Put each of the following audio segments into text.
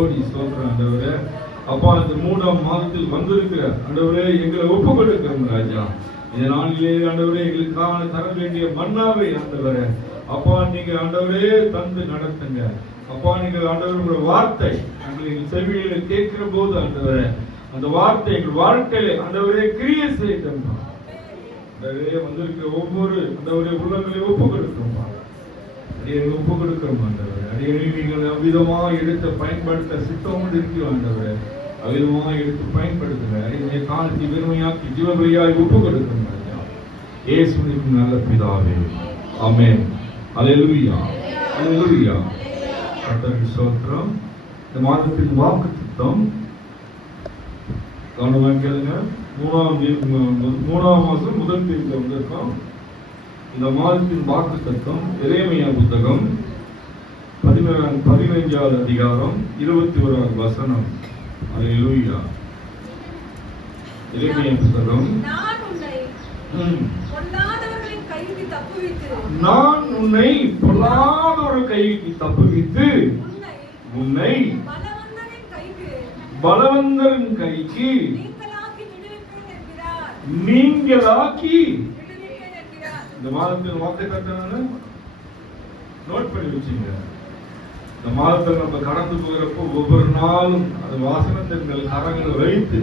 கோடி ஸ்தோத்திரம் ஆண்டவரே. அப்பா, இந்த 3ஆம் மாதத்தில் வந்திருக்கிற ஆண்டவரே எங்களை ஒப்பு கொடுக்கிறோம் ராஜா. இந்த நாளிலே ஆண்டவரே எங்களுக்கான தர வேண்டிய மன்னாவை ஆண்டவரே அப்பா நீங்க ஆண்டவரே தந்து நடத்துங்க. அப்பா நீங்க ஆண்டவருடைய வார்த்தை எங்கள் செவியில கேட்கிற போது ஆண்டவரே அந்த வார்த்தை எங்கள் வாழ்க்கையில ஆண்டவரே கிரியை செய்யட்டும். வந்திருக்கிற ஒவ்வொரு ஆண்டவரே உள்ளங்களை ஒப்பு கொடுக்கிறோம், அடியை ஒப்பு கொடுக்கிறோம் ஆண்டவரே. அடியை நீங்கள் அவ்விதமா எடுத்து பயன்படுத்த சித்தம் இருக்கிறோம் ஆண்டவரே. அவ்விதமா எடுத்து பயன்படுத்துங்க. அடியை காலத்தை வெறுமையாக்கி ஜீவபலியாய் ஒப்பு கொடுக்கிறோம் ராஜா. இயேசுவின் நல்ல பிதாவே, ஆமென். அல்லேலூயா, அல்லேலூயா. கர்த்தருக்கு ஸ்தோத்திரம். இந்த மாதத்தின் வாக்குத்தத்தம் கவனமாக கேளுங்க. 3ஆம் மாதம் முதல் தேதியில் வந்திருக்கோம். இந்த மாதத்தின் வாக்குத்தத்தம் எரேமியா புத்தகம் 15வது அதிகாரம் 21வது வசனம். அல்லேலூயா. எரேமியா புத்தகம், நான் உன்னை பொல்லாதவர்களின் கைக்கு தப்புவித்து உன்னை பலவந்தரின் கைக்கு நீங்களாக்கி. இந்த மாதத்தின் வாக்குத்தத்தம் நோட் பண்ணி வச்சுங்க. இந்த மாதத்தில் நம்ம கடந்து போகிறப்போ ஒவ்வொரு நாளும் அந்த வாசனத்தின் மேல் கரங்களை வைத்து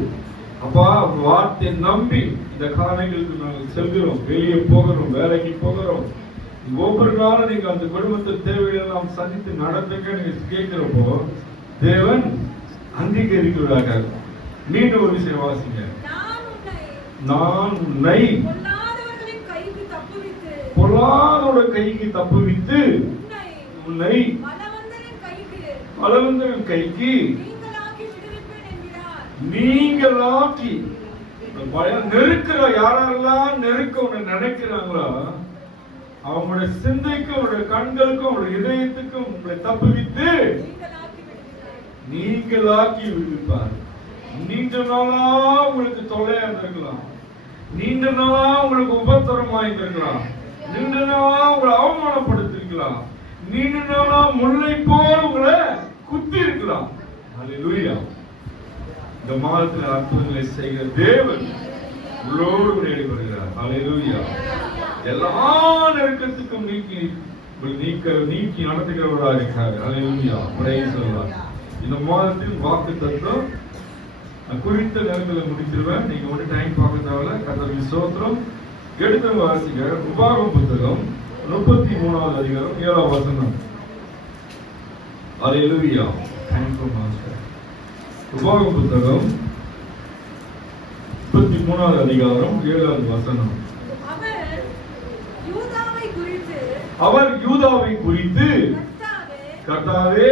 அப்பா வார்த்தையை நம்பி இந்த காரியங்களுக்கு நாங்கள் செல்கிறோம், வெளியே போகிறோம், வேலைக்கு போகிறோம். ஒவ்வொரு நாளும் நீங்க அந்த குடும்பத்தின் தேவைகளை நாம் சந்தித்து நடந்துக்க நீங்க கேட்கிறப்போ தேவன் அங்கீகரிக்கிறாங்க. மீண்டும் ஒரு விஷயம் வாசிங்க. நான் உன்னை பொல்லாதோட கைக்கு தப்புவித்து உன்னை பலவந்தரின் கைக்கு நீங்களாக்கி. நெருக்கிற யாரெல்லாம் நெருக்க உன்னை நினைக்கிறாங்களோ அவங்களுடைய சிந்தைக்கும் அவருடைய கண்களுக்கும் அவருடைய இதயத்துக்கும் உங்களை தப்புவித்து நீங்களாக்கி விடுவிப்பார். நீண்ட நாளா உங்களுக்கு தொல்லையா இருந்திருக்கலாம், நீண்ட நாளா உங்களுக்கு உபத்திரமா இருந்திருக்கலாம், நீண்ட நாளா உங்களை அவமானப்படுத்திருக்கலாம், நீண்ட நாளா முல்லை போல் உங்களை குத்தி இருக்கலாம். அல்லேலூயா. இந்த மாதத்தில் அற்புதங்களை செய்கிற தேவன் உள்ளோடு கூட ஈடுபடுகிறார். அல்லேலூயா. எல்லா நெருக்கத்துக்கும் நீக்கி நடத்துகிறவராக இருக்கிறார். அல்லேலூயா. Praise the lord. இந்த மாதத்தில் வாக்குத்தத்தம் குறித்த நேரத்தில் முடிச்சிருவேன். நீங்க வந்து டைம் பார்க்க தேவையில்ல. கர்த்தருக்கு ஸ்தோத்திரம். எடுத்து வாசிக்க உபாகம புத்தகம் 33வது அதிகாரம் 7வது வசனம். அல்லேலூயா. Thank you master. உபாகம புத்தகம் 33வது அதிகாரம் 7வது வசனம். அவர் யூதாவை குறித்து கர்த்தாவே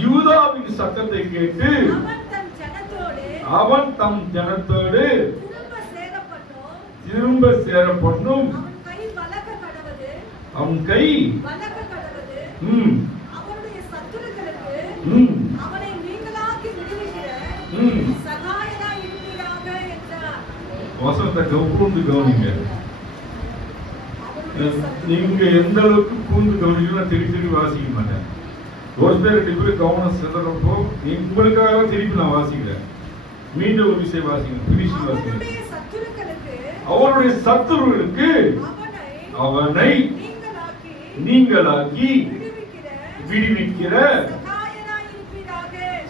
யூதாவின் சத்தத்தை கேட்டு அவன் தம் ஜனத்தோடு திரும்ப சேரப்படும் அவன் கை வசனத்தை கூர்ந்து கவனிங்க. நீங்க எந்த அளவுக்கு கூர்ந்து கவனிக்கலாம் திருப்பி வாசிக்க மாட்டேன். ஒருத்தர் 2 பேர் கவனம் செலுத்துறப்போ உங்களுக்காக திருப்பி நான் வாசிக்கிறேன். மீண்டும் ஒரு விஷயம் வாசிங்க. பிரிச்சு வாசிங்க. அவருடைய சத்துருவுக்கு அவனை நீங்களாக்கி விடுவிக்கிற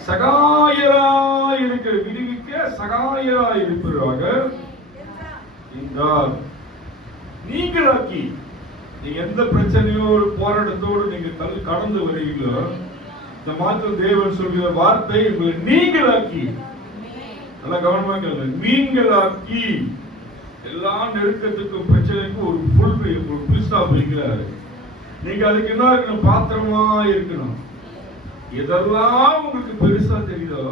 சகாயராய் இருக்கிற விடுவிக்க சகாயராய் இருப்பதாக என்றார். நீங்களாக்கி. நீங்க எந்த பிரச்சனையோடு போராட்டத்தோடு நீங்க கடந்து வருவீங்களோ இந்த மாத்திரம் தேவன் சொல்கிற வார்த்தை உங்களை நீங்களாக்கி. நல்லா கவனமா கேளுங்க. நீங்களாக்கி. எல்லா நெருக்கத்துக்கும் பிரச்சனைக்கும் ஒரு புல் ஸ்டாப் வைக்கிறாரு. நீங்க அதுக்கு என்ன இருக்கணும்? பாத்திரமா இருக்கணும். எதெல்லாம் உங்களுக்கு பெருசா தெரியுதோ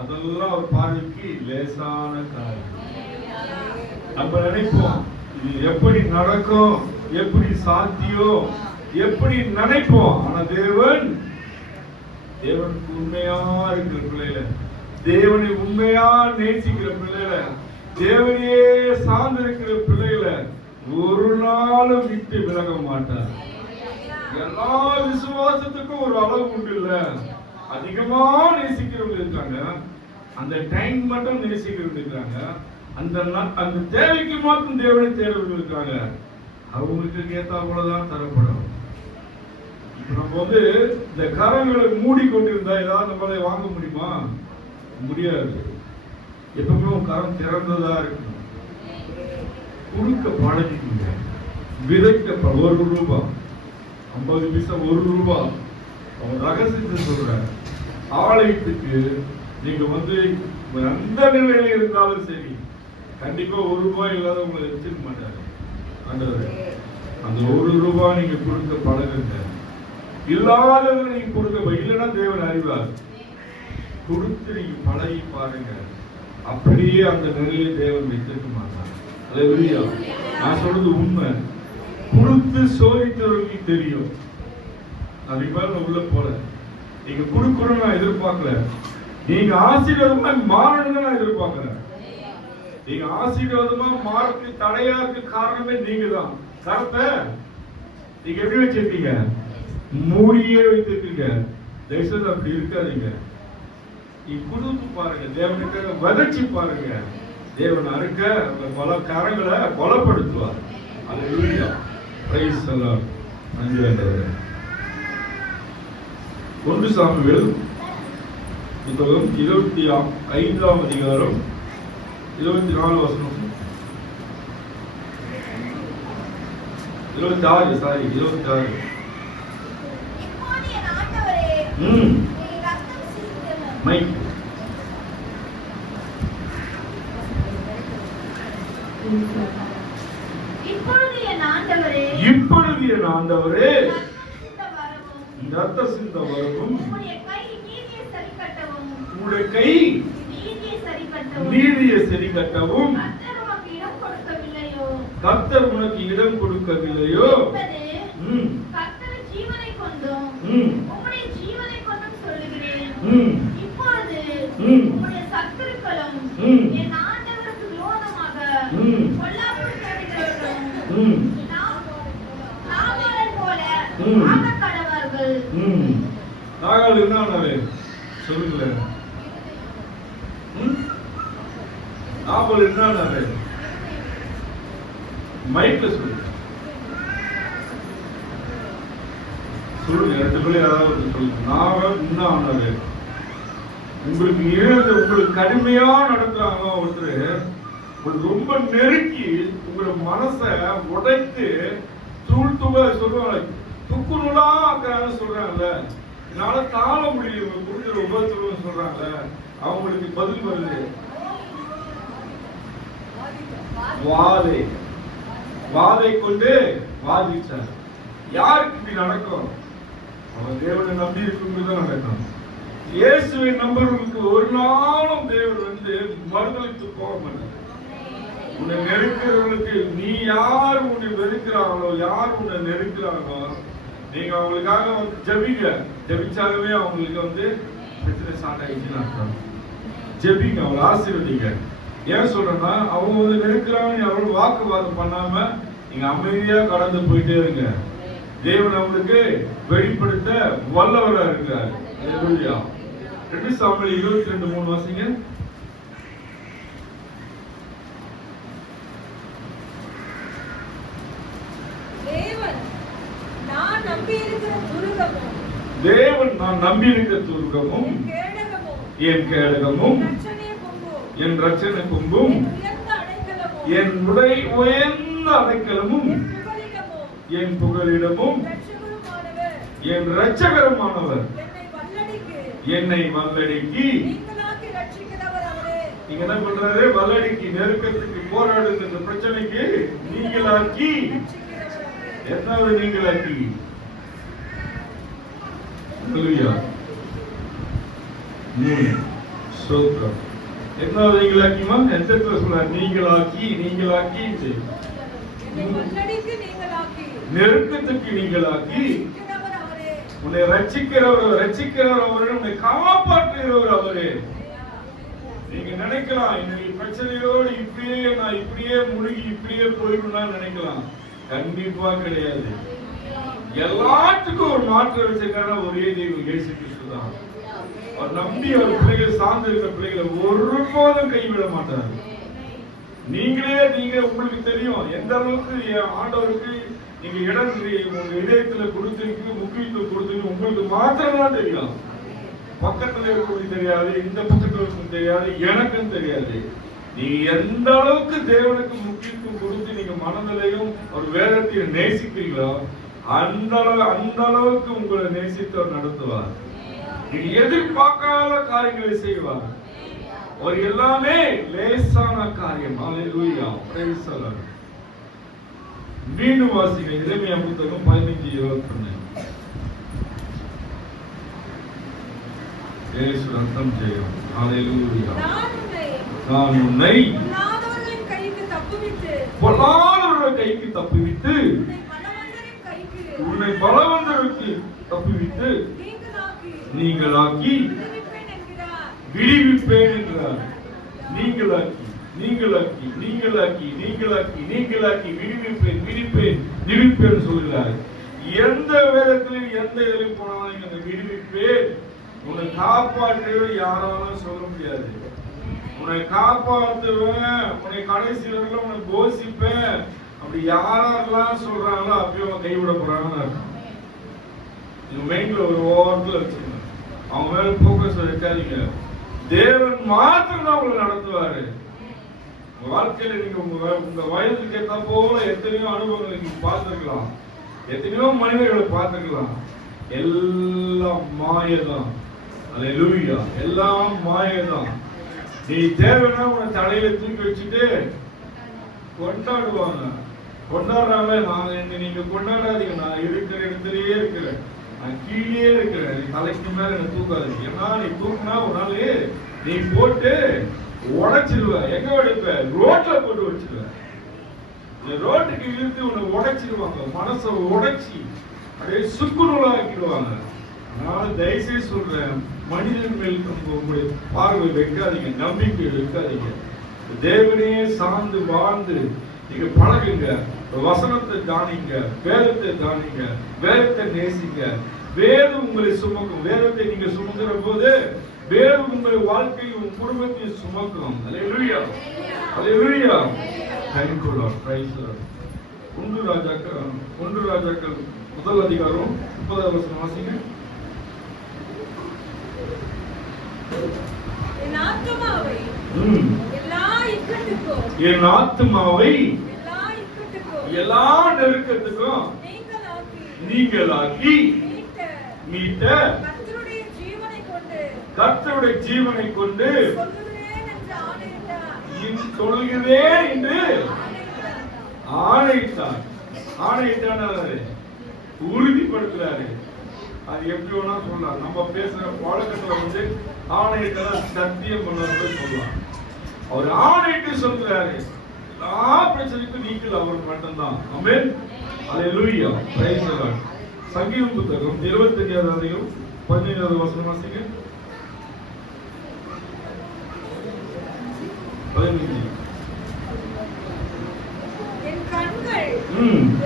அதெல்லாம் ஒரு பார்வைக்கு லேசான காரியம். நம்ம நினைப்போம் இது எப்படி நடக்கும், எப்படி சாத்தியம், எப்படி நினைப்போம். ஆனா தேவனுக்கு உண்மையா இருக்கிற பிள்ளைல, தேவனை உண்மையா நேசிக்கிற பிள்ளைல, தேவனையே சார்ந்திருக்கிற பிள்ளைகளை ஒரு நாளும் விட்டு விலக மாட்டார். எல்லா விசுவாசத்துக்கும் ஒரு அளவு உண்டு இல்ல. அதிகமா நேசிக்கிறவங்க இருக்காங்க, அந்த டைம் மட்டும் நேசிக்கிறவங்க இருக்காங்க, அந்த தேவைக்கு மட்டும் தேவனை தேடுறவங்க இருக்காங்க. அவங்களுக்கு ஏத்தா போலதான் தரப்படும். நம்ம இந்த கரங்களை மூடி கொண்டிருந்தா ஏதாவது நம்மளை வாங்க முடியுமா? முடியாது. எப்பவுமே உன் கரம் திறந்ததா இருக்கணும். கொடுக்க பழகிக்குங்க. விதைக்க 1 ரூபாய் 50 பைசா 1 ரூபாய். அவன் ரகசியத்தை சொல்ற ஆலயத்துக்கு நீங்க எந்த நிலையில இருந்தாலும் சரி, கண்டிப்பா 1 ரூபாய் இல்லாத உங்களை வச்சிருக்க மாட்டாரு ஆண்டவர். அந்த 1 ரூபாய் நீங்க கொடுக்க பழகுங்க. இல்லாதவங்க நீங்க கொடுக்க, இல்லைன்னா தேவன் அறிவார். கொடுத்து நீங்க பழகி பாருங்க, அப்படியே அந்த நிலையை தேவன் வைத்திருக்க மாட்டார். அல்லேலூயா. நான் சொல்றது உண்மை. கொடுத்து சோதித்தவர்களுக்கு தெரியும். அதுக்கு மேல நான் உள்ள போல. நீங்க கொடுக்கணும்னு நான் எதிர்பார்க்கல. நீங்க ஆசீர்வாதமா மாறணும்னு நான் எதிர்பார்க்கிறேன். நீங்க ஆசீர்வாதமா மாறக்கு தடையா இருக்கு காரணமே நீங்க தான். கருத்தை நீங்க எப்படி வச்சிருக்கீங்க? மூடியே வைத்திருக்கீங்க. தயவுசெய்து அப்படி இருக்காதீங்க. நீ கொடுத்து பாருங்க, தேவனுக்காக விதைச்சு பாருங்க. தேவன் அறுக்க பல கரங்களை பலப்படுத்துவார். அல்லேலூயா. Praise the Lord. நன்றி ஆண்டவரே. 1 சாமுவேல் புத்தகம் 25ஆம் அதிகாரம் 24 வசனம் 26 மைக். இப்பொழுது என் ஆண்டவரே, ரத்த சிந்த வரவும் உம்முடைய கை நீதியை சரி கட்டவும் கர்த்தர் உனக்கு இடம் கொடுக்கவில்லையோ? கர்த்தர் ஜீவனை கொண்டும் உம்முடைய ஜீவனை கொண்டும் சொல்லுகிறேன். இப்பொழுது உம்முடைய சத்துருக்களும் என் ஆண்டவருக்கு விரோதமாக பொல்லாப்பு தேடுகிறவர்களும் நாகாலை போல ஆகக் கடவார்கள். நாகால் என்ன சொல்லுங்களேன். நாவல் என்ன மைக்ல சொல்லுங்க. சொல்லுங்க, 2 பேரும் யாராவது சொல்லுங்க. நாவல் என்ன ஆனது? உங்களுக்கு கடுமையா நடத்துறாங்க ஒருத்தர், ரொம்ப நெருக்கி உங்களோட மனசை உடைத்து தூள் தூள சொல்லுவாங்க, துக்கு நூலா சொல்றாங்கல்ல, என்னால தாழ முடியும் கொடுக்குற உபத்திரம் சொல்றாங்கல்ல, அவங்களுக்கு பதில் வருது வாதை கொண்டு வாதிச்சார். யாருக்கு இப்படி நடக்கும்? அவன் தேவனை நம்பி இருக்கும்போது நடக்கும். இயேசுவை நம்புறவங்களுக்கு ஒரு நாளும் தேவன் மறுதளித்து போக மாட்டார். உன்னை நெருக்கிறவங்களுக்கு, நீ யார் உன்னை வெறுக்கிறாங்களோ, யார் உன்னை நெருக்கிறாங்களோ, நீங்க அவங்களுக்காக ஜெபிங்க. ஜெபிச்சாலுமே அவங்களுக்கு பிரச்சனை ஸ்டார்ட் ஆயிடுச்சுன்னு அர்த்தம். ஜெபிங்க, அவங்களை ஆசீர்வதிங்க. ஏன் சொல்றேன்னா, அவங்க நெருக்கிறாங்க, அவரோட வாக்குவாதம் பண்ணாம நீங்க அமைதியா கடந்து போயிட்டே இருங்க. தேவன் அவங்களுக்கு வெளிப்படுத்த வல்லவரா இருக்கிறார். 2 சாமுவேல் 22:3 வாசிங்க. தேவன் நான் நம்பி இருக்கிற துருகமும் என் கேடகமும் என் ரட்சணை கொம்பும் என் உயர்ந்த அடைக்கலமும் என் புகலிடமும் என் இரட்சகருமானவர் என்னை வல்லடிக்கு. நீங்க என்ன பண்றாரு? வல்லடிக்கு, நெருக்கத்துக்கு, போராடுகிற பிரச்சனைக்கு நீங்களாக்கி. எதாவது நீங்களாக்கி. எதாவது நீங்களாக்கிமா? எந்த சொல்றாரு? நீங்களாக்கி, நீங்களாக்கி, நெருக்கத்துக்கு நீங்களாக்கி. உன்னை ரட்சிக்கிறவர் அவரே, உன்னை காப்பாற்றுகிறவர் அவரே. நீங்க நினைக்கலாம், இன்னைக்கு பிரச்சனையோடு இப்படியே முழுகி இப்படியே போயிடணும்னா நினைக்கலாம். கண்டிப்பா கிடையாது. எல்லாத்துக்கும் ஒரு மாற்றம் வச்சிருக்கான ஒரே தெய்வம் இயேசு கிறிஸ்து தான். அவர் நம்பி அவர் பிள்ளைகள் சார்ந்து இருக்கிற பிள்ளைகளை ஒருபோதும் கைவிட மாட்டார். நீங்க உங்களுக்கு தெரியும் எந்த அளவுக்கு ஆண்டவருக்கு நீங்க இடம் உங்க இதயத்துல கொடுத்திருக்கு, முக்கியத்துவம் கொடுத்திருக்கு, உங்களுக்கு மாத்திரம் தான் தெரியும். பக்கத்துல இருக்கிறது தெரியாது, இந்த பக்கத்துல இருக்கிறது தெரியாது, எனக்கும் தெரியாது. நீங்க எந்த அளவுக்கு தேவனுக்கு முக்கியத்துவம் கொடுத்து நீங்க மனதிலையும் ஒரு வேதத்தையும் நேசிக்கிறீங்களோ அந்த அளவுக்கு உங்களை நேசித்தவர் நடத்துவார். நீங்க எதிர்பார்க்காத காரியங்களை செய்வார். ஒரு எல்லாமே லேசான காரியம். ஹல்லேலூயா, பிரைஸ் தி லார்ட். மீண்டும் வாசிங்க எரேமியா புத்தகம் 15:21. இயேசு ரத்தம் ஜெயம். ஹல்லேலூயா. நான் உன்னை பொல்லாதவர்களின் கைக்கு தப்புவித்து உன்னை பலவந்தருக்கு தப்புவித்து நீங்களாக்கி விடுவிப்பேன் என்கிறார். நீங்களாக்கி விடுவிப்பேன் சொல்கிறார். எந்த வேதத்திலும் எந்த இதிலும் போனாலும் அந்த விடுவிப்பேன், உன்னை காப்பாற்றுவது யாராலும் சொல்ல முடியாது. உன்னை காப்பாற்றுவேன், உன்னை கடைசி வரைக்கும் உன்னை போஷிப்பேன், அப்படி யாரெல்லாம் சொல்றாங்களோ அப்பயும் அவன் கைவிட போறாங்கன்னு அர்த்தம். நீங்க மைண்ட்ல ஒரு ஓரத்துல வச்சுக்கணும். அவங்க மேல போக்கஸ் வைக்காதீங்க. தேவன் மாத்திரம் தான் உங்களை நடத்துவாரு. உங்க வாழ்க்கையில நீங்க உங்க வயதுக்கு ஏற்ற போல எத்தனையோ அனுபவங்களை நீங்க பார்த்துருக்கலாம், எத்தனையோ மனிதர்களை பார்த்துக்கலாம். எல்லாம் மாயதான். அல்லேலூயா, எல்லாம் மாயதான். நீ தேவைன்னா உன்னை தலையில தூக்கி வச்சுட்டு கொண்டாடுவாங்க. கொண்டாடுறாங்க. நீங்க கொண்டாடாதீங்க. நான் இருக்கிற இடத்துலயே இருக்கிறேன், நான் கீழே இருக்கிறேன். நீ தலைக்கு மேல என்ன தூக்காதீங்க. ஏன்னா நீ தூக்குனா ஒரு நாள் நீ போட்டு உடைச்சிருவ. எங்க உடைப்ப? ரோட்ல போட்டு வச்சிருவ. ரோட்டுக்கு இழுத்து உன்னை உடைச்சிருவாங்க. மனசை உடைச்சி அப்படியே சுக்குநூலாக்கிடுவாங்க. அதனால தயவுசெய்து சொல்றேன், மனிதன் மேல் உங்களுடைய பார்வை வைக்காதீங்க, நம்பிக்கை வைக்காதீங்க. தேவனே சார்ந்து வாழ்ந்து நீங்க பழகுங்க. வசனத்தை தானிங்க, வேதத்தை தானிங்க, வேதத்தை நேசிங்க. வேதம் உங்களை சுமக்கும். வேதத்தை நீங்க சுமக்கிற போது வேதம் உங்களை வாழ்க்கையில் உங்க குடும்பத்தை சுமக்கும். அல்லேலூயா, அல்லேலூயா. Thank you Lord, praise the Lord. 1 ராஜாக்கள் முதல் அதிகாரம் 30வது வசனம் வாசிங்க. என் ஆத்துமாவை எல்லா நெருக்கத்துக்கும் நீங்களாக்கி மீட்ட கர்த்தருடைய ஜீவனை கொண்டு சொல்கிறேன் என்று ஆணையிட்டார். உறுதிப்படுத்துறாரு. அது எப்படி வேணா சொல்லலாம். நம்ம பேசுற பழக்கத்துல ஆணையிட்ட சத்தியம் பண்ண சொல்லலாம். அவர் ஆணையிட்டு சொல்றாரு. எல்லா பிரச்சனைக்கும் நீக்கல் அவர் மட்டும்தான். ஆமென், அல்லேலூயா, பிரைஸ் தி லார்ட். சங்கீதம் புத்தகம் 25வது அதிகாரம் 17வது வசனம் வாசிங்க. 15. என் கண்கள்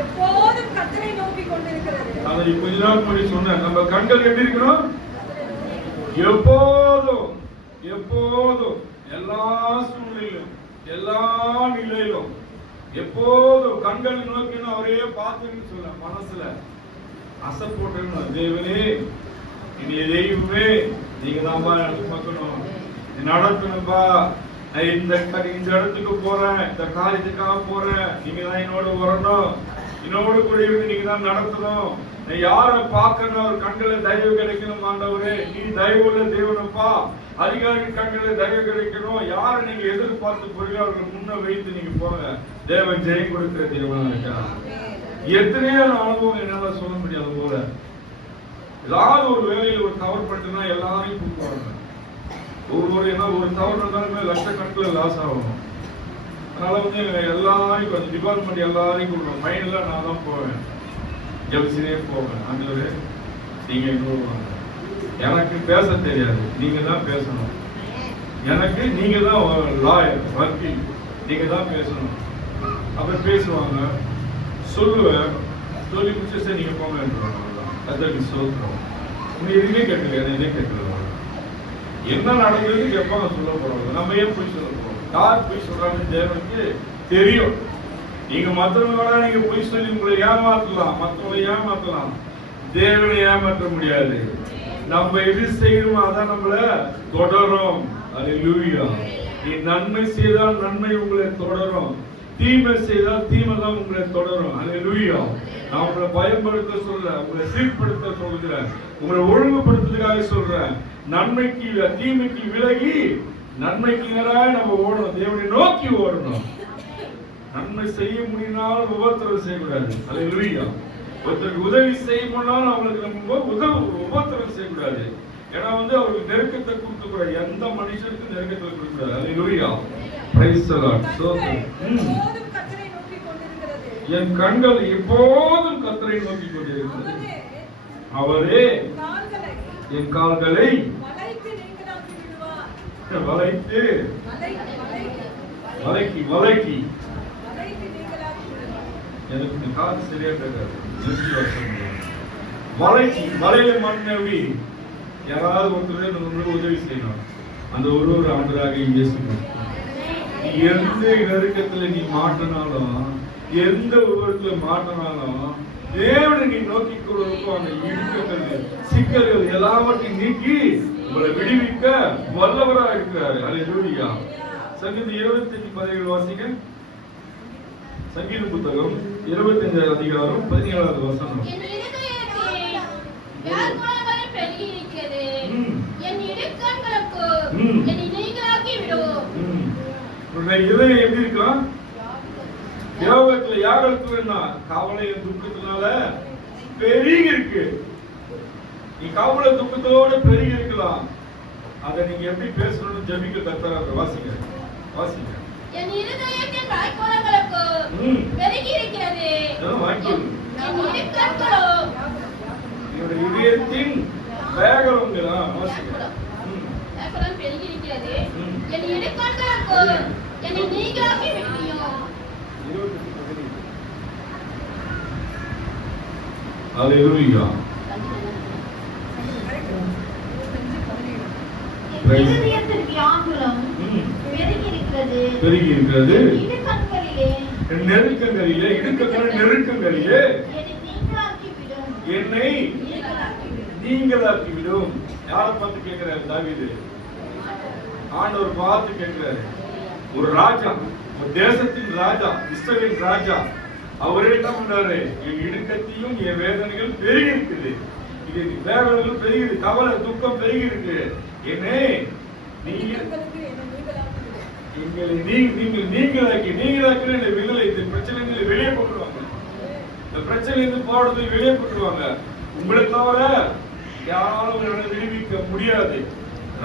எப்போதும் கர்த்தரை நோக்கி கொண்டிருக்கிறது. அதை கொஞ்ச நாள் முன்னாடி சொன்னேன். நம்ம கண்கள் எப்படி இருக்கணும்? எப்போதும் எல்லா சூழ்நிலையிலும் எல்லா நிலையிலும் எப்போதும் கண்கள் நோக்கினா அவரே பார்த்துன்னு சொல்ல. மனசுல அசை போட்டு, தேவனே இனிய தெய்வமே நீங்க தான் சுமக்கணும், நடத்தணும்பா. இந்த இடத்துக்கு போறேன், இந்த காரியத்துக்காக போறேன், நீங்க தான் என்னோட வரணும், என்னோட கூட இருந்து நீங்க தான் நடத்தணும். யாரை பார்க்கணும்? அவர் கண்களை தயவு கிடைக்கணும். ஆண்டவரே நீ தயவுள்ள தேவனப்பா. அதிகாரி கண்களை தயவு கிடைக்கணும். யாரை நீங்க எதிர்பார்த்து போறீங்களோ அவர்கள் முன்ன வைத்து நீங்க போங்க. தேவன் ஜெயம் கொடுக்கிற தேவனா இருக்கார். எத்தனையோ அனுபவம் என்னால சொல்ல முடியாது போல. ஏதாவது ஒரு வேலையில ஒரு தவறு பண்ணிட்டுனா எல்லாரையும் கூப்பிடுவாங்க. ஒரு தவறு இருந்தாலுமே லட்சக்கணக்கில் லாஸ் ஆகணும். அதனால எல்லாரையும் கொஞ்சம் டிபார்ட்மெண்ட் எல்லாரையும் கூப்பிடுவோம். மைண்ட்ல நான் தான் போவேன், ஜெபிச்சுனே போவேன். ஆண்டவரே நீங்க எங்க எனக்கு பேச தெரியாது, நீங்க தான் பேசணும். எனக்கு நீங்க தான் லாயர், வக்கீல், நீங்க தான் பேசணும். அப்புறம் பேசுவாங்க, சொல்லுவேன். சொல்லி முடிச்சு சரி நீங்க போங்க கத்தருக்கு சோத்திரம். நீங்க எதுவுமே கேட்கல, எதுவுமே கேட்கல. என்ன நடந்ததுன்னு கேட்பாங்க, சொல்ல போறாங்க. நம்ம ஏன் போய் சொல்ல போறோம்? யார் போய் சொல்றாங்கன்னு தேவனுக்கு தெரியும். நீங்க மற்றவங்களோட நீங்க போய் சொல்லி உங்களை ஏமாத்தலாம், மற்றவங்களை ஏமாத்தலாம், தேவனை ஏமாற்ற முடியாது. நம்ம எது செய்யணுமோ அதான் நம்மள தொடரும். அல்லேலூயா. நீ நன்மை செய்தால் நன்மை உங்களை தொடரும், தீமை செய்தால் தீமை தான் உங்களை தொடரும். அல்லேலூயா. நான் உங்களை பயன்படுத்த சொல்றேன், உங்களை சீர்படுத்த சொல்கிறேன், உங்களை ஒழுங்குபடுத்துறதுக்காக சொல்றேன். நன்மைக்கு தீமைக்கு விலகி நன்மைக்கு நேராக நம்ம ஓடணும், தேவனை நோக்கி ஓடணும். நன்மை செய்ய முடியினாலும் உபத்திரவம் செய்யக்கூடாது. அல்லேலூயா. ஒருத்தருக்கு உதவி செய்யணும்னாலும் அவங்களுக்கு நம்ம உபத்திரவம் செய்யக்கூடாது. ஏன்னா அவருக்கு நெருக்கத்தை கொடுக்க கூடாது, எந்த மனுஷனுக்கும் நெருக்கத்தை கொடுக்க கூடாது. அல்லேலூயா. Praise the Lord. என் கண்கள் எப்போதும் கர்த்தரை நோக்கி கொண்டிருக்கிறது. அவரே என் கால்களை வளைத்து வளைக்கி எனக்கு இந்த காது சரியா இருக்காது. வலையில மண்ணவி யாராவது ஒருத்தர் உங்களுக்கு உதவி செய்யணும். அந்த ஒரு ஆண்டராக இயேசு எந்த நெருக்கத்துல நீ மாட்டினாலும், எந்த உருவத்துல மாட்டினாலும் தேவனை நீ நோக்கி கொள்வதற்கும் அந்த இடுக்கங்கள் சிக்கல்கள் எல்லாவற்றையும் நீக்கி உங்களை விடுவிக்க வல்லவராக இருக்கிறாரு. அல்லேலூயா. சங்கீதம் 25:17 வாசிங்க. சங்கீத புத்தகம் 25 அதிகாரம் 17வது வசனம். இதயம் எப்படி இருக்கான்? யோகத்துல யாருக்கு கவலை துக்கத்தினால பெருகி இருக்கு. நீ கவலை துக்கத்தோட பெருகி இருக்கலாம். அதை நீங்க எப்படி பேசணும்னு ஜெபிக்க கர்த்தர் வாசிங்க. என் இருதயத்தின் வாய்க்கோலங்களுக்கு பெருகி இருக்கிறது. இதயத்தின் வேகங்களா வாசிங்க. வேகலம் பெருகி இருக்கிறது. என் இடுக்கண்களுக்கு என்னை நீங்களாக்கி விட்டியும். அல்லேலூயா. இருதயத்தின் வியாகுலம் பெருகி இருக்கிறது. நெருக்கங்களிலே நெருக்கங்களிலே என்னை நீங்களாக்கிவிடும். யாரை பார்த்து கேட்கிறாரு தாவீது? ஆண்டவர் பார்த்து கேட்கிறாரு. ஒரு ராஜா, ஒரு தேசத்தின் ராஜா, இஸ்ரவேல் ராஜா, அவரே என்ன பண்றாரு? என் இடுக்கத்தையும் என் வேதனைகள் பெருகி இருக்குது, இது வேதனைகள் பெருகி, கவலை துக்கம் பெருகி இருக்கு. என்னை நீங்களாக்கி விடுதலை, இந்த பிரச்சனை வெளியே போட்டுருவாங்க. இந்த பிரச்சனை போடுறது வெளியே போட்டுருவாங்க. உங்களை தவிர யாரும் விடுவிக்க முடியாது.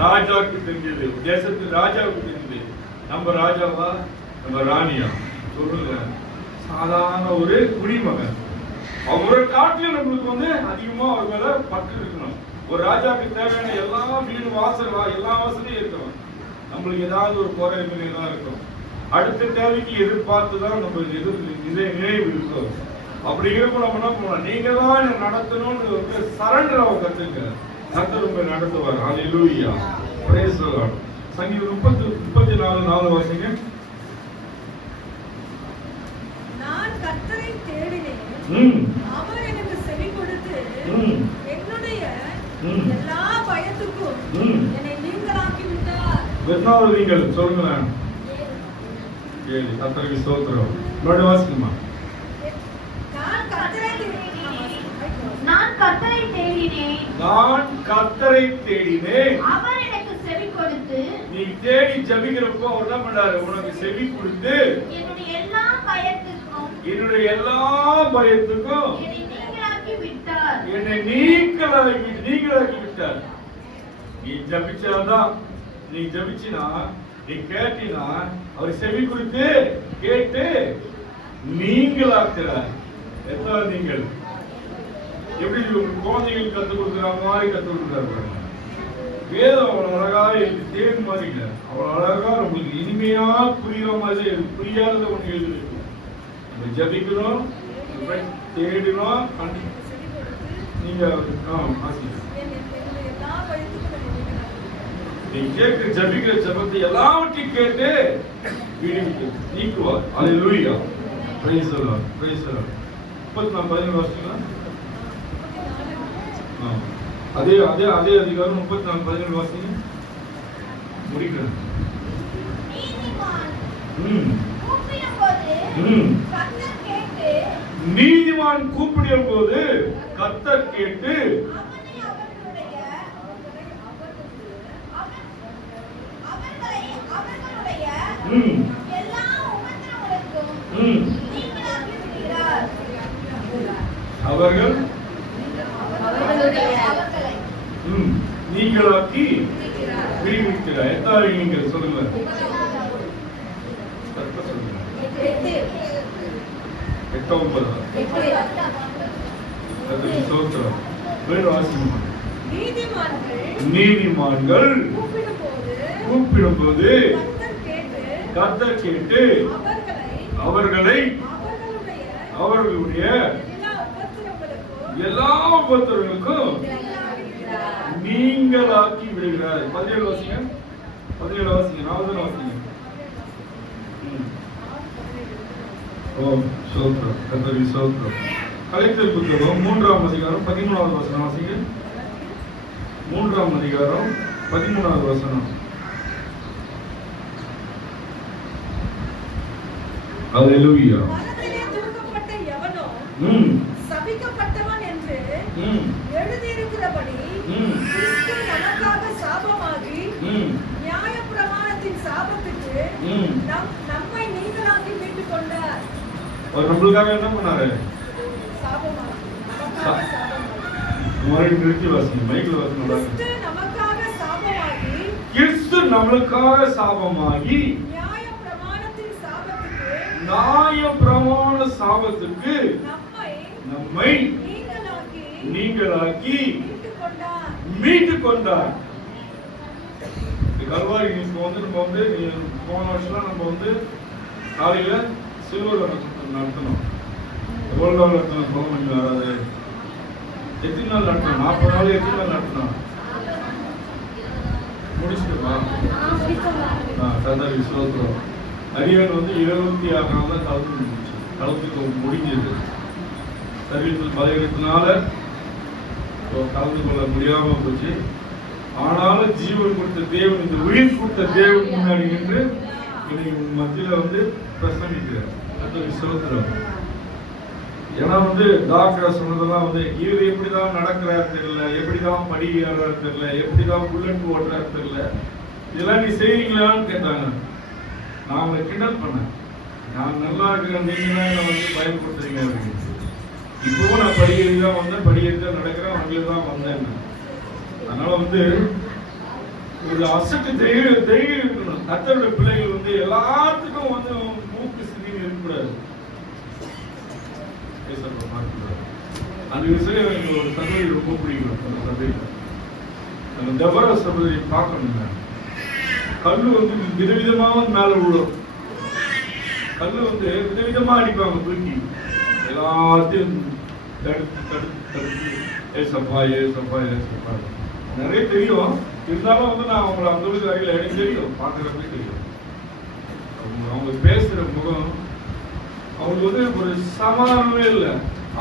ராஜாவுக்கு தெரிஞ்சது, தேசத்தின் ராஜாவுக்கு தெரிஞ்சது. நம்ம ராஜாவா நம்ம ராணியா சொல்லுங்க? சாதாரண ஒரு குடிமகன். அவரை காட்டிலும் நம்மளுக்கு அதிகமா அவர் மேல பற்று இருக்கணும். ஒரு ராஜாவுக்கு தேவையான எல்லா வீடு வாசல் எல்லா வசதியும் இருக்கணும். நம்மளுக்கு ஏதாவது ஒரு குறை தான் இருக்கும். அடுத்த தேவைக்கு எதிர்பார்த்துதான் நம்ம நினைவு இருக்கும். அப்படி இருக்கும். நம்ம என்ன பண்ணலாம்? நீங்க தான் என்ன நடத்தணும்னு சரண்டர் அவ கத்துங்க. கர்த்தர் உங்களை நடத்துவார். அல்லேலூயா. Praise the lord. சங்கீதம் 34:4 வாசிங்க. நான் கர்த்தரை தேடினேன், அவர் எனக்கு செவி கொடுத்து என்னுடைய எல்லா பயத்துக்கும் என்னை நீங்களாக்கி விட்டார். எத்தனாவது நீங்கள் சொல்லுங்க? கர்த்தருக்கு ஸ்தோத்திரம். மறுபடியும் வாசிக்குமா? நான் கர்த்தரை தேடினேன், அவர் எனக்கு செவி கொடுத்து. நீ தேடி ஜெபிக்கிறப்போ அவர் என்ன பண்றாரு? உனக்கு செவி கொடுத்து என்னுடைய எல்லா பயத்துக்கும் என்னை நீங்களாக்கி விட்டார். நீ ஜெபிச்சாதான், நீ ஜெபிச்சினா, நீ கேட்டினா அவர் செவி கொடுத்து கேட்டு நீங்களாக்குறார். எத்தனை நீங்கள் எப்படி குழந்தைகள் கற்றுக் கொடுக்குற மாதிரி கற்றுக் கொடுக்குறாரு. வேதம் அவ்வளவு அழகா தேன் மாதிரி இல்லை, அவ்வளவு அழகா நம்மளுக்கு இனிமையா புரியுற மாதிரி புரியாத ஒன்று எழுதிருக்கு. நம்ம ஜபிக்கணும், தேடினோம் எனக்கு செவி கொடுத்து நீங்க ஆசிரியர் என்னுடைய எல்லா பயத்துக்கும் என்னை நீங்களாக்கி விட்டார். நீ கேட்க ஜபிக்கிற ஜபத்தை எல்லாவற்றையும் கேட்டு விடுவித்து நீக்குவார். Hallelujah. Praise the lord. Praise the lord. 34 வருஷங்களா? அதே அதே அதே அதிகாரம் 34 வாசிங்க. முடிக்கிறேன். நீதிமான் ம் கூப்பிடும்போது ம் கர்த்தர் கேட்டு நீதிமான் கூப்பிடும் போது கர்த்தர் கேட்டு அவனை அவர்களுடைய ம் எல்லா உபத்திரவங்களுக்கும் ம் நீங்களாக்கி விடுகிறார். அவர்கள் அவர்களை நீங்களாக்கி விடுவிக்கிறார். எத்தாரை நீங்கள் சொல்லுங்க. கர்த்தர் சொல்லுங்க. 8-9 கர்த்தருக்கு ஸ்தோத்திரம். வேறு வாசிங்க. நீதிமான்கள் கூப்பிடும்போது கர்த்தர் கேட்டு அவர்களை அவர்களுடைய எல்லா உபத்திரவங்களுக்கும் நீங்களாக்கி விடுகிறார். 17 வாசிங்க. 17 வாசிங்க. 4 வாசிங்க. ஓம் ஸ்தோத்திரம். கர்த்தருக்கு ஸ்தோத்திரம். கலைத்தல் புத்தகம் 3ஆம் அதிகாரம் 13வது வசனம் வாசிங்க. 3ஆம் அதிகாரம் 13வது வசனம். அல்லேலூயா. மனதிலே தூக்கப்பட்ட எவனோ ம் சபிக்கப்பட்டவன் என்று ம் எழுதியிருக்கிறபடி ம் கிறிஸ்து நமக்காக சாபமாகி ம் நியாயப்பிரமாணத்தின் சாபத்துக்கு ம் நம்மை நீங்களாக்கி மீட்டுக் கொண்டார். அவர் நம்மளுக்காக என்ன பண்ணாரு? சாபமாகி நமக்காக சாபமாகி மறுபடியும் நிறுத்தி வாசிங்க. மைக்கில் வாசிங்க. கிறிஸ்து நமக்காக சாபமாகி கிறிஸ்து நம்மளுக்காக சாபமாகி நியாயப்பிரமாண சாபத்துக்கு நம்மை நீங்களாக்கி மீட்டுக் கொண்டார். கல்வாரி இப்போ வந்து நம்ம வந்து போன வருஷம் நம்ம வந்து காலையில சில்வர் நடத்தணும். எவ்வளவு நாள் நடத்தணும் சொல்ல முடியும்? யாராவது எத்தனை நாள் நடத்தணும்? 40 நாள். எத்தனை நாள் நடத்தணும்? முடிச்சுட்டுமா? கர்த்தருக்கு ஸ்தோத்திரம். அரியன் வந்து 26 நாள் தான் கலந்து முடிஞ்சது. சரீரத்தில் பலவீனத்தினால கலந்து கொள்ள முடியாம போச்சு. ஆனாலும் ஜீவன் கொடுத்த தேவன், இந்த உயிர் கொடுத்த தேவன் முன்னாடி நின்று இன்னைக்கு மத்தியில வந்து பிரசங்கிக்கிறார். கர்த்தருக்கு ஸ்தோத்திரம். ஏன்னா வந்து டாக்டர் சொன்னதெல்லாம் வந்து இவர் எப்படிதான் நடக்கிறாரு தெரியல, எப்படிதான் படி ஏறாரு தெரியல, எப்படிதான் புல்லட் ஓட்டுறாரு தெரியல, இதெல்லாம் நீ செய்வீங்களான்னு கேட்டாங்க. நான் அவங்களை கிண்டல் பண்ணேன். நான் நல்லா இருக்கிறேன், நீங்க தான் என்னை வந்து பயன்படுத்துறீங்க அப்படின்னு. இப்பவும் நான் படிக்கிறது தான் வந்தேன், படிக்கிறது நடக்கிறேன், அவங்களுக்கு தான் வந்தேன். அதனால வந்து ஒரு அசட்டு தைரியம் இருக்கணும். கர்த்தருடைய பிள்ளைகள் வந்து எல்லாத்துக்கும் வந்து மூக்கு சிந்தின்னு இருக்கக்கூடாது. அந்த விஷயம் எனக்கு ஒரு சகோதரி ரொம்ப பிடிக்கும். அந்த சபையில் அந்த டெபரா சகோதரி பார்க்கணுங்க. கல்லு வந்து விதவிதமாக மேல விழும். கல்லு வந்து விதவிதமா அடிப்பாங்க தூக்கி. எல்லாத்தையும் தடுத்து தடுத்து தடுத்து ஏசப்பா ஏசப்பா ஏசப்பா. நிறைய தெரியும். இருந்தாலும் வந்து நான் அவங்களை அந்த வகையில் எனக்கு தெரியும், பார்க்குறப்பே தெரியும். அவங்க பேசுற முகம் அவங்களுக்கு வந்து ஒரு சமாதானமே இல்லை.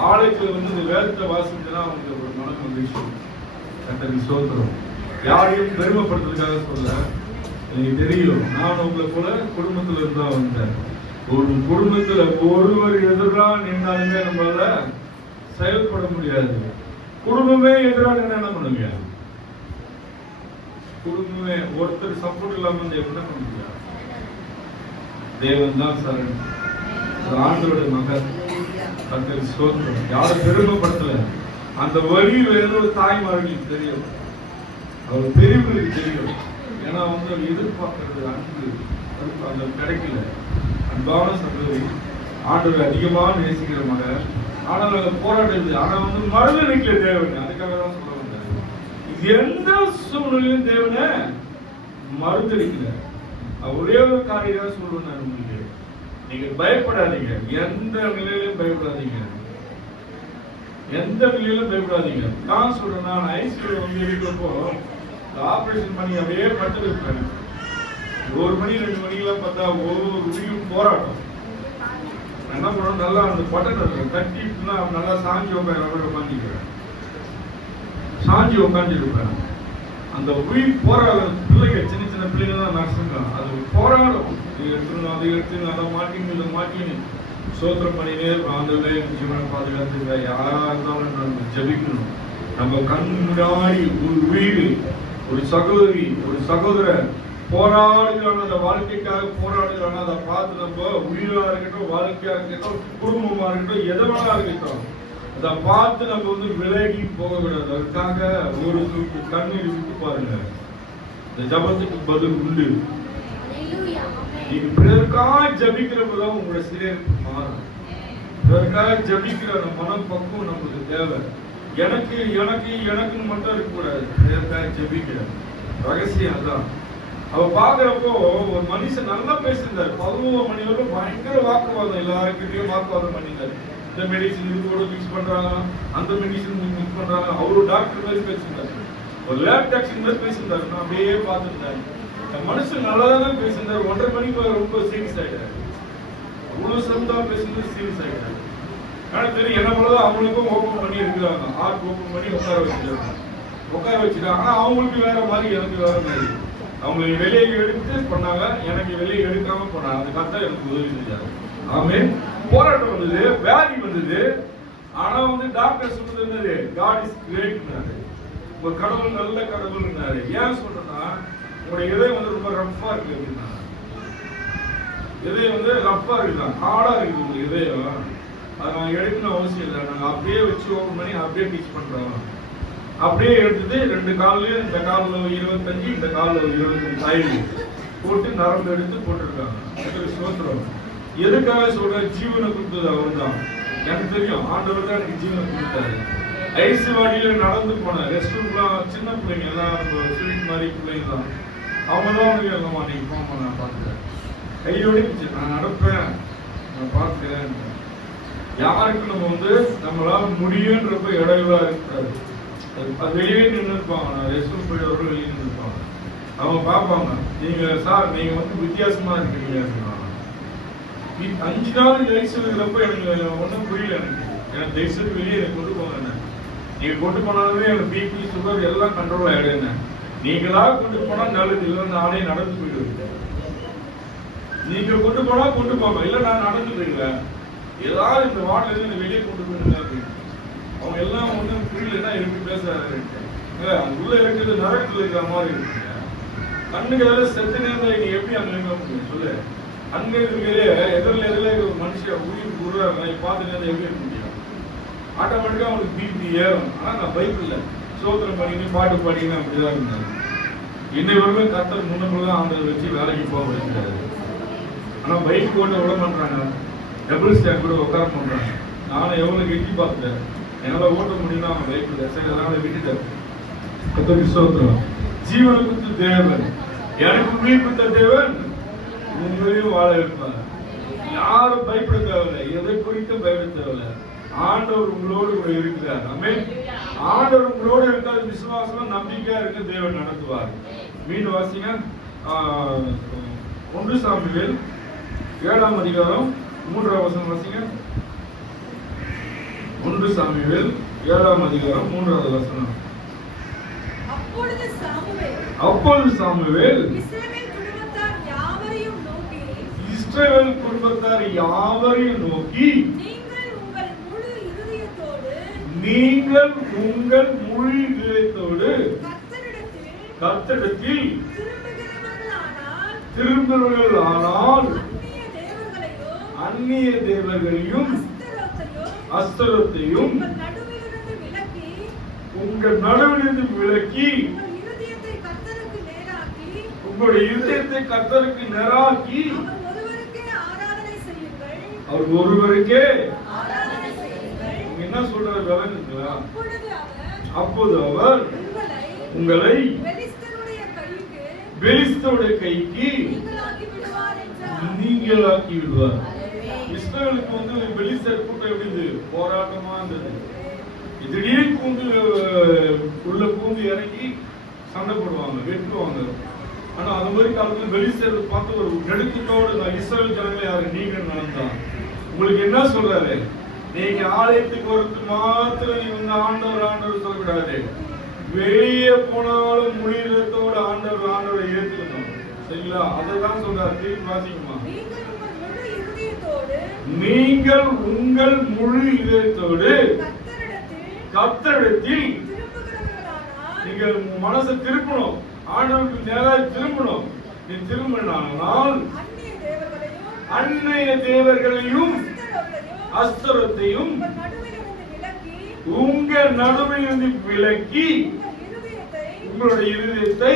ஆலயத்தில் வந்து இந்த வேதத்தை வாசிச்சுன்னா அவங்களுக்கு ஒரு மனம் வந்துச்சு. கர்த்தருக்கு ஸ்தோத்திரம். யாரையும் பெருமைப்படுத்துறதுக்காக சொல்ல, எனக்கு தெரியும். நான் உங்களை போல குடும்பத்துல இருந்தா வந்தேன். ஒரு குடும்பத்துல ஒருவர் எதிராக நின்னாலுமே நம்மளால செயல்பட முடியாது. குடும்பமே எதிராக நின்னா என்ன பண்ண முடியாது? குடும்பமே ஒருத்தர் சப்போர்ட் இல்லாம என்ன பண்ண முடியாது? தேவன் தான் சரண். ஆண்டோட மகன். கர்த்தருக்கு ஸ்தோத்திரம். யாரும் பெருமைப்படுத்தல. அந்த வழி ஏதோ தாய்மார்களுக்கு தெரியும், அவர் பெரியவர்களுக்கு தெரியும். ஏன்னா வந்து எதிர்பார்க்கறது அன்பு அந்த கிடைக்கல. அன்பான சகோதரி, ஆண்டவரை அதிகமாக நேசிக்கிற மகன். ஆனால் அந்த போராட்டது, ஆனா வந்து மருந்து நிற்கல தேவன். அதுக்காக தான் சொல்ல வந்தாரு. எந்த சூழ்நிலையும் தேவனை மறுதளிக்கல. ஒரே ஒரு காரியம் சொல்லுவேன் நான் உங்களுக்கு, நீங்க பயப்படாதீங்க, எந்த நிலையிலும் பயப்படாதீங்க. எந்த நிலையிலும் பயப்படாதீங்க. நான் சொல்றேன், நான் ஐசியூல வந்து இருக்கிறப்போ ஆபரேஷன் பண்ணி அப்படியே படுத்து இருப்பேன். 1 மணி 2 மணிக்கெல்லாம் பார்த்தா ஒவ்வொரு உயிரும் போராட்டம். என்ன பண்ணுவோம், நல்லா அந்த பட்டன் கட்டிட்டுனா நல்லா சாஞ்சி உட்காந்துக்கிறேன். சாஞ்சி உட்காந்துருப்பேன். அந்த உயிர் போராட பிள்ளைங்க, சின்ன சின்ன பிள்ளைங்க தான் நர்ஸுங்க, அது போராடும். இதை எடுத்துணும் அதை எடுத்துணும் அதை மாட்டின்னு இதை மாட்டின்னு சோத்திரம் பண்ணினே ஆண்டவரே ஜீவனை பாதுகாத்து யாரா இருந்தாலும் நம்ம ஜெபிக்கணும். நம்ம கண் முன்னாடி ஒரு உயிர், ஒரு சகோதரி, ஒரு சகோதரர் போராடுகிறான, அந்த வாழ்க்கைக்காக போராடுகிறான, அதை பார்த்து நம்ம உயிரா இருக்கட்டும், வாழ்க்கையா இருக்கட்டும், குடும்பமா இருக்கட்டும், எதவனா இருக்கட்டும், அதை பார்த்து நம்ம வந்து விலகி போகக்கூடாது. அதுக்காக ஒரு கண்ணீர் விட்டு பாருங்க. இந்த ஜபத்துக்கு பதில் உண்டு. நீங்க பிறருக்காக ஜபிக்கிறப்பதான் உங்களோட சிறையிருப்பு மாறும். பிறருக்காக ஜபிக்கிற மனம் பக்குவம் நமக்கு தேவை. எனக்கு எனக்கு எனக்குன்னு மட்டும் இருக்கக்கூடாது. பிறருக்காக ஜபிக்கிற ரகசியம் அதான். அவ பாக்குறப்போ ஒரு மனுஷன் நல்லா பேசியிருந்தாரு. 11 மணி வரைக்கும் பயங்கர வாக்குவாதம், எல்லாருக்கிட்டையும் வாக்குவாதம் பண்ணியிருந்தாரு. இந்த மெடிசின் இது கூட மிக்ஸ் பண்றாங்க, அந்த மெடிசின் மிக்ஸ் பண்றாங்க. அவரு டாக்டர் மாதிரி பேசியிருந்தாரு, ஒரு லேப் டாக்டர் மாதிரி பேசியிருந்தாரு. நான் அப்படியே பார்த்துருந்தேன். மனுஷன் நல்லாதான் பேசியிருந்தாரு. 1:30 மணிக்கு ரொம்ப சீரியஸ் ஆயிட்டாரு. அவ்வளவு சந்தா பேசுறது சீரியஸ் ஆயிட்டாரு. ஆனா தெரியும் என்ன பண்ணதான் அவங்களுக்கும் ஓப்பன் பண்ணி இருக்கிறாங்க. ஆர்ட் ஓப்பன் பண்ணி உட்கார வச்சுட்டாங்க. ஆனா அவங்களுக்கு வேற மாதிரி, எனக்கு வேற மாதிரி. அவங்களை வெளியே எடுத்து பண்ணாங்க, எனக்கு வெளியே எடுக்காம பண்ணாங்க. அது கரெக்டா எனக்கு உதவி செஞ்சாரு. ஆமே. போராட்டம் வந்தது, வியாதி வந்தது. ஆனா வந்து டாக்டர் சொல்றது என்னது, காட் இஸ் கிரேட்னாரு. ஒரு கடவுள் நல்ல கடவுள்னாரு. ஏன் சொல்றேன்னா, உங்களுடைய இதயம் வந்து ரொம்ப ரஃப்பா இருக்கு அப்படின்னா, இதயம் வந்து ரஃப்பா இருக்குதான், ஹார்டா இருக்குது உங்க இதயம். அதை நாங்கள் எடுக்கணும் அவசியம் இல்லை. நாங்கள் அப்படியே வச்சு ஓப்பன் பண்ணி அப்படியே டீச் பண்றோம். அப்படியே எடுத்துட்டு 2 கால்லையும், இந்த காலில் 25, இந்த காலில் 25 தையல் போட்டு நரம்பு எடுத்து போட்டிருக்காங்க. சோத்திரம். எதுக்காக சொல்ற, ஜீவனை கொடுத்தது அவர் தான். எனக்கு தெரியும், ஆண்டவர் தான் எனக்கு ஜீவனை கொடுத்தாரு. ஐசி வாடியில நடந்து போனேன். ரெஸ்ட் ரூம்லாம் சின்ன பிள்ளைங்க எல்லாம், ஸ்வீட் மாதிரி பிள்ளைங்க தான். அவங்க தான் வந்து இல்லைம்மா நீங்க போமா, நான் பார்த்துக்கிறேன், கையோட நான் நடப்பேன், நான் பார்த்துக்கிறேன். யாருக்கு நம்ம வந்து நம்மளால முடியுன்றப்ப இடையிலா இருக்காது. அது வெளியே நின்று இருப்பாங்க. நான் ரெஸ்ட் ரூம் போயிட்டு வெளியே நின்று இருப்பாங்க. அவங்க பார்ப்பாங்க, நீங்க சார் நீங்க வந்து வித்தியாசமா இருக்கீங்க. 5 நாள் ஐசி இருக்கிறப்ப எனக்கு ஒன்றும் புரியல. எனக்கு தயவுசெய்து வெளியே எனக்கு கொண்டு போங்க. என்ன நீங்க கொண்டு போனாலுமே எனக்கு பிபி சுகர் எல்லாம் கண்ட்ரோல் ஆயிடுங்க. நீங்களா கொண்டு போனா நல்லது, இல்லை நானே நடந்து போயிடுவேன். நீங்க கொண்டு போனா கொண்டு போங்க, இல்ல நான் நடந்து போயிடுவேன். ஏதாவது இந்த வார்டில இருந்து வெளியே கொண்டு போயிடுங்க அப்படின்னு. அவங்க எல்லாம் ஒன்றும் புரியலன்னா இருக்கு பேசுறாரு. அது உள்ள இருக்கிறது நரகத்தில் இருக்கிற மாதிரி இருக்குங்க. கண்ணுக்கு எதாவது செத்து நேர்ந்தா நீங்க எப்படி அங்க இருக்க முடியும் சொல்லு. அங்க இருக்கிறே எதிரில் ஒரு மனுஷன் உயிர் கூடுறாங்க, பார்த்து நேரம் எப்படி இருக்க முடியும்? ஆட்டோமேட்டிக்கா அவங்களுக்கு பிபி ஏறும். ஆனா நான் பைபிள்ல சோதனை பண்ணிட்டு பாட்டு பாடினேன், அப்படிதான் இருந்தாரு. இன்னை வரைக்கும் கர்த்தர் முன்னதான் ஆண்டதை வச்சு வேலைக்கு போக வைக்கிறாரு. ஆனா பைக் ஓட்ட விட பண்றாங்க, டபுள் ஸ்டாண்ட் கூட உட்கார பண்றாங்க. நானும் எவ்வளவு எட்டி பார்த்துட்டேன், என்னால ஓட்ட முடியும்னா அவன் பைக் சரி அதனால விட்டுட்டேன். கர்த்தருக்கு ஸ்தோத்திரம். ஜீவனை கொடுத்த தேவன், எனக்கு உயிர் கொடுத்த தேவன் உங்களையும் வாழ வைப்பார். யாரும் பயப்பட தேவையில்லை, எதை குறித்தும் பயப்பட தேவையில்லை. ஆண்டவர் உங்களோடு கூட இருக்கிறார். ஆமென். ஆண்டவர் உங்களோடு இருக்காது, விசுவாசம் நம்பிக்கையா இருக்க தேவன் நடத்துவார். மீண்டும் வாசிங்க 1 சாமுவேல் 7ஆம் அதிகாரம் 3ஆம் வசனம் வாசிங்க. 1 சாமுவேல் 7ஆம் அதிகாரம் 3ஆவது வசனம். அப்பொழுது சாமுவேல் இஸ்ரவேல் குடும்பத்தார் யாவரையும் நோக்கி, நீங்கள் உங்கள் முழு இதயத்தோடு கர்த்தரிடத்தில் திரும்புவீர்களானால் அந்நிய தேவர்களையும் அஸ்தரத்தையும் உங்கள் நடுவிலிருந்து விலக்கி உங்களுடைய இதயத்தை கர்த்தருக்கு நேராக்கி அவர் ஒருவருக்கே என்ன சொல்றாரு விளங்குங்களா? அப்போது அவர் உங்களை பெலிஸ்தருடைய கைக்கு நீங்களாக்கி விடுவார். இஸ்ரவேலுக்கு வந்து பெலிஸ்தர் கூட்டம் எப்படி போராட்டமா இருந்தது. திடீர்னு பூந்து உள்ள பூந்து இறங்கி சண்டை போடுவாங்க, வெட்டுவாங்க. ஆனா அந்த மாதிரி காலத்துல வெளி சேர்ந்து பார்த்து ஒரு நெடுக்கத்தோடு நான் இஸ்ரவேல் ஜனங்களை யாரு நீங்க நடந்தான். உங்களுக்கு என்ன சொல்றாரு? நீங்க ஆலயத்துக்கு வரது மாத்திரம் நீ வந்து ஆண்டவர் சொல்லக்கூடாது. வெளியே போனாலும் முழிதத்தோட ஆண்டவர் ஏற்றுக்கணும். சரிங்களா? அதான் சொல்றாரு. திருப்பி வாசிக்குமா? நீங்கள் உங்கள் முழு இதயத்தோடு கர்த்தரிடத்தில் நீங்கள் மனசை திருப்பணும். ஆண்டவருக்கு நேராக திரும்பணும். நீ திரும்பினால் அந்நிய தேவர்களையும் அஸ்தரத்தையும் உங்க நடுவில் இருந்து விலக்கி உங்களுடைய இருதயத்தை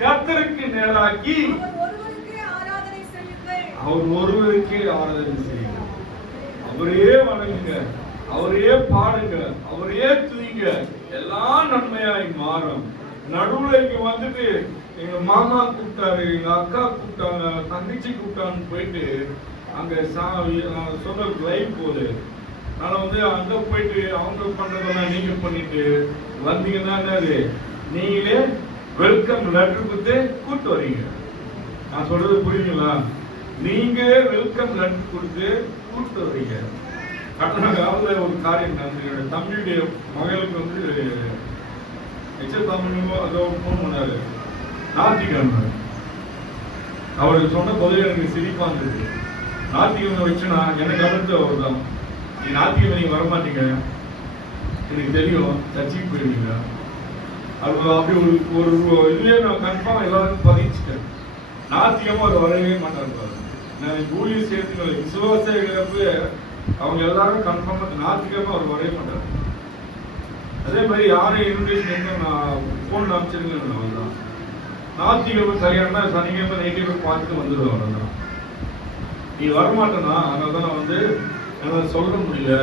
கர்த்தருக்கு நேராக்கி அவர் ஒருவருக்கே ஆராதனை செய்யுங்க. அவரே வணங்குங்க, அவரே பாடுங்க, அவரே துதிங்க. எல்லாம் நன்மையாய் மாறும். நடுவுல இங்க வந்துட்டு எங்க மாமா கூப்பிட்டாரு, எங்க அக்கா கூப்பிட்டாங்க, தங்கச்சி கூப்பிட்டான்னு போயிட்டு அங்க சொன்ன லைஃப் போகுது. அதனால வந்து அங்க போயிட்டு அவங்க பண்றதெல்லாம் நீங்க பண்ணிட்டு வந்தீங்கன்னா என்னது, நீங்களே வெல்கம் லெட்டர் கொடுத்து கூப்பிட்டு வரீங்க. நான் சொல்றது புரியுங்களா? நீங்க வெல்கம் லெட்டர் கொடுத்து கூப்பிட்டு வரீங்க. கடந்த காலத்துல ஒரு காரியம் நடந்து, தம்பியுடைய மகளுக்கு வந்து போன் பண்ணாரு ஞாயிற்றுக்கிழமை. அவருக்கு சொன்ன போது எனக்கு சிரிப்பா இருந்தது. ஞாயிற்றுக்கிழமை வச்சுனா எனக்கு அடுத்து அவர் தான், நீ ஞாயிற்றுக்கிழமை நீங்க வரமாட்டீங்க, எனக்கு தெரியும், சர்ச்சைக்கு போயிடுவீங்க. அது அப்படி ஒரு இதுலயே நான் கன்ஃபார்ம் எல்லாருக்கும் பதிச்சுட்டேன். ஞாயிற்றுக்கிழமை அவர் வரவே மாட்டார். நான் ஊழியர் சேர்த்து விசுவாச அவங்க எல்லாரும் கன்ஃபார்மா ஞாயிற்றுக்கிழமை அவர் வரவே மாட்டார். அதே மாதிரி யாரும் இன்விடேஷன் நான் போன் அனுப்பிச்சிருக்கேன். அவ்வளவுதான். ஞாயிற்றுக்கிழமை சரியானா சனிக்கிழமை நைட்டு போய் பார்த்துட்டு வந்துடுவேன். அவ்வளவுதான். நீ வரமாட்டேன்னா அதனால நான் வந்து என்னால் சொல்ல முடியல,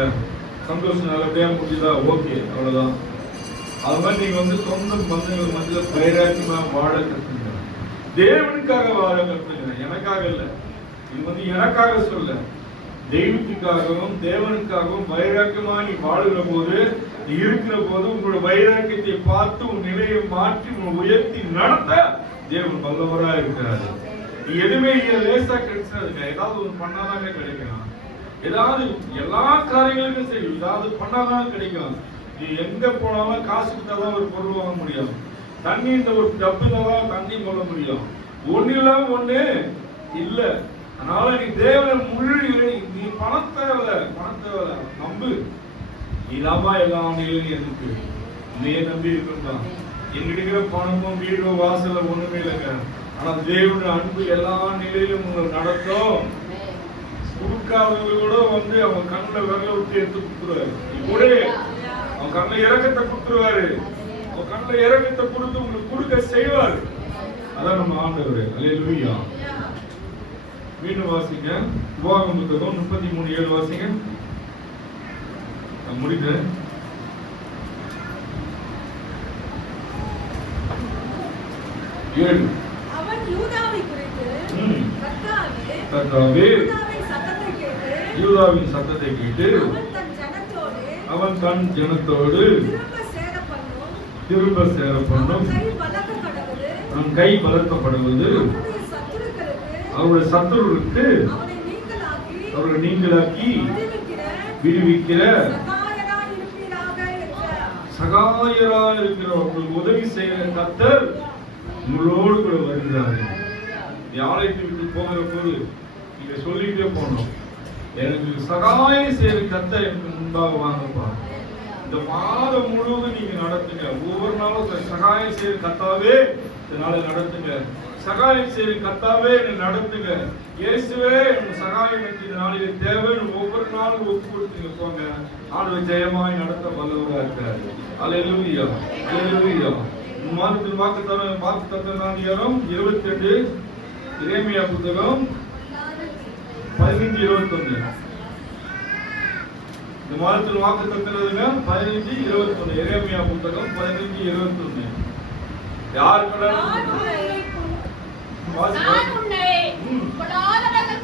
சந்தோஷம் நல்லபடியா முடியுதா, ஓகே, அவ்வளவுதான். அது மாதிரி நீங்க வந்து சொந்த பந்தங்கள் மத்தியில் வைராக்கியமா வாழ கற்றுங்க. தேவனுக்காக வாழ கற்றுங்க, எனக்காக இல்லை. இது வந்து எனக்காக சொல்ல, தெய்வத்துக்காகவும் தேவனுக்காகவும் வைராக்கியமா நீ வாழுகிற போது, நீ இருக்கிற போது உங்களோட வைராக்கியத்தை பார்த்து உன் நிலையை மாற்றி உன் உயர்த்தி நடத்த தேவன் வல்லவரா இருக்கிறாரு. நீ எதுவுமே லேசா கிடைச்சதுங்க, ஏதாவது ஒரு பண்ணாதாங்க கிடைக்கும். ஏதாவது எல்லா காரியங்களுக்கும் சரி, ஏதாவது பண்ணாதான் கிடைக்கும். நீ எங்க போனாலும் காசு கொடுத்தாதான் ஒரு பொருள் வாங்க முடியும். தண்ணி இந்த ஒரு டப்புதான் தண்ணி கொள்ள முடியும். ஒண்ணு இல்லாம ஒண்ணு இல்ல. அதனால நீ தேவனை முழு நீ பணம் தேவையில்ல, நம்பு. இதாமா எல்லாம் எதுக்கு நீ நம்பி இருக்கான். எங்கிட்ட பணமும் வீடோ வாசல ஒண்ணுமே இல்லைங்க. ஆனா தேவனுடைய அன்பு எல்லா நிலையிலும் உங்களை நடத்தும். கொடுக்காதவங்களோட வந்து அவன் கண்ணில் விரல விட்டு எடுத்து கொடுத்துருவாரு. கூட அவன் கண்ணில் இறக்கத்தை கொடுத்துருவாரு. அவன் கண்ணில் இறக்கத்தை கொடுத்து உங்களுக்கு கொடுக்க செய்வாரு. அதான் நம்ம ஆண்டவர். அல்லேலூயா. மீண்டும் வாசிங்க. உபாகமம் புத்தகம் 33:7 வாசிங்க. நான் முடிக்கிறேன். 7. அவன் யூதாவை குறித்து கர்த்தாவே யூதாவின் சத்தத்தை கேட்டு அவன் தன் ஜனத்தோடு திரும்ப சேர பண்ணும். அவன் கை பலக்கப்படுவது அவருடைய சத்துருவுக்கு அவர்களை நீங்களாக்கி விடுவிக்கிற சகாயரா இருக்கிற உங்களுக்கு உதவி செய்கிற கர்த்தர் உங்களோடு கூட வருகிறார்கள். ஆலயத்தை விட்டு போகிற போது நீங்க சொல்லிட்டே போனோம், எனக்கு சகாயம் செய்கிற கர்த்தர் எனக்கு முன்பாக வாங்கப்பா. இந்த மாதம் முழுவதும் நீங்க நடத்துங்க. ஒவ்வொரு நாளும் சகாயம் செய்கிற கர்த்தாவே இதனால நடத்துங்க. சகாயம் செய்கிற கர்த்தாவே என்னை நடத்துங்க. இயேசுவே எனக்கு சகாயம் எனக்கு இந்த நாளிலே தேவைன்னு ஒவ்வொரு நாளும் ஒப்பு கொடுத்துங்க போங்க. ஆண்டவர் ஜெயமாய் நடத்த வல்லவரா இருக்காரு. அல்லேலூயா, அல்லேலூயா. மாதத்தில் வாக்கு தத்தம் 22 எரேமியா புத்தகம் 15:21. இந்த மாதத்தில் வாக்கு தத்துறதுங்க 15:21. எரேமியா புத்தகம் 15:21. யார்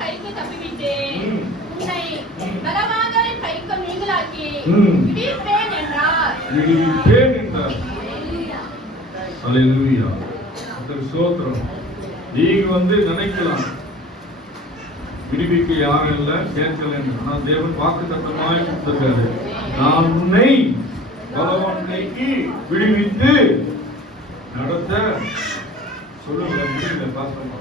கைக்கு தப்பிவிட்டேன், உன்னை பலவான்களின் கைக்கு நீங்களாக்கி விடுதலையாக்கி ம். விடுவிப்பேன் என்றார். விடுவிப்பேன் என்றார். அல்லேலூயா. கர்த்தருக்கு ஸ்தோத்திரம். நீங்க நினைக்கலாம் விடுவிக்க யாரும் இல்ல கேட்கல, ஆனா தேவன் வாக்குத்தத்தமாய் கொடுத்திருக்காரு. நான் உன்னை பலவான் கைக்கு விடுவித்து நடத்த சொல்லுங்க. முடியல பாசமா.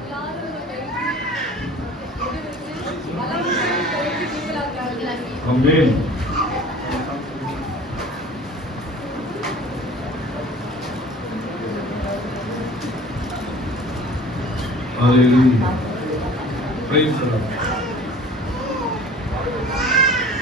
ஆமென். Hallelujah. Praise the Lord.